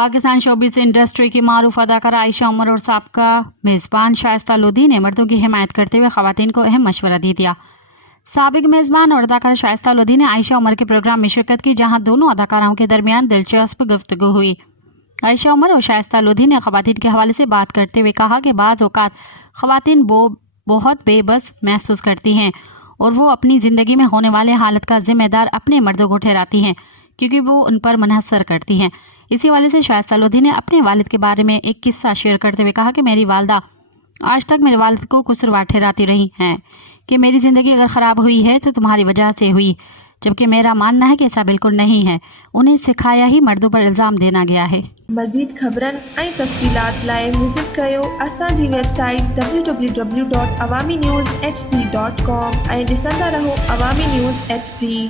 Pakistan showbiz industry की मारूफ अदाकारा आयशा उमर और साबका मेज़बान शाइस्ता लोधी ने मर्दों की हिमायत करते हुए ख़वातीन को अहम मशवरा दे दिया। साबिक मेज़बान और अदाकारा शाइस्ता लोधी ने आयशा उमर के प्रोग्राम में शिरकत की, जहां दोनों अदाकाराओं के दरमियान दिलचस्प गुफ्तगू हुई। आयशा उमर और शाइस्ता लोधी ने ख़वातीन के हवाले से बात करते हुए कहा कि बाज़ औक़ात ख़वातीन बहुत बेबस महसूस करती हैं और वो अपनी ज़िंदगी में होने वाले हालत का ज़िम्मेदार अपने मर्दों को ठहराती हैं, क्योंकि वो उन पर मुनहसर करती हैं। इसी हवाले से शाइस्ता लोधी ने अपने वालिद के बारे में एक किस्सा शेयर करते हुए कहा कि मेरी वालदा आज तक मेरे वालिद को कसूरवार ठहराती रही हैं कि मेरी ज़िंदगी अगर ख़राब हुई है तो तुम्हारी वजह से हुई, जबकि मेरा मानना है कि ऐसा बिल्कुल नहीं है। उन्हें सिखाया ही मर्दों पर इल्ज़ाम देना गया है। मज़ीद ख़बरनि ऐं तफ़सीलात लाइ विज़िट कयो असांजी वेबसाइट www.awamiNewsHD.com ऐं ॾिसंदा रहो अवामी न्यूज़ HD।